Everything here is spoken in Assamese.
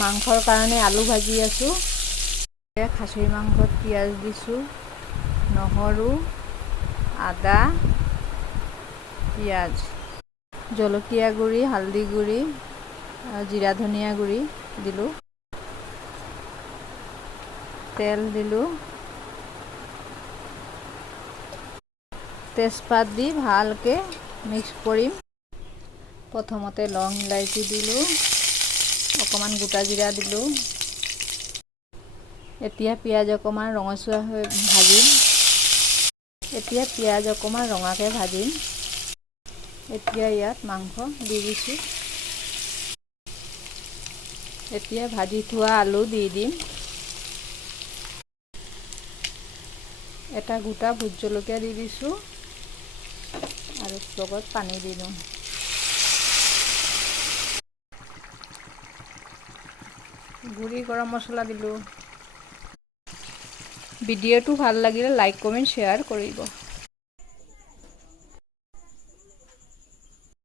মাংসৰ কাৰণে আলু ভাজি আছোঁ। খাচী মাংসত পিঁয়াজ দিছোঁ, নহৰু, আদা, পিঁয়াজ, জলকীয়া গুড়ি, হালধি গুড়ি, জিৰা ধনিয়া গুড়ি দিলোঁ, তেল দিলোঁ, তেজপাত দি ভালকৈ মিক্স কৰিম। প্ৰথমতে লং ইলাইচি দিলোঁ, অকণমান গোটা জিৰা দিলোঁ। এতিয়া পিঁয়াজ অকণমান ৰঙচুৱা হৈ ভাজিম। এতিয়া পিঁয়াজ অকণমান ৰঙাকৈ ভাজিম। এতিয়া ইয়াত মাংস দি দিছোঁ। এতিয়া ভাজি থোৱা আলু দি দিম। এটা গোটা ভোট জলকীয়া দি দিছোঁ আৰু লগত পানী দি দিওঁ। গুড়ি গৰম মছলা দিলোঁ। ভিডিঅ'টো ভাল লাগিলে লাইক কমেণ্ট শ্বেয়াৰ কৰিব।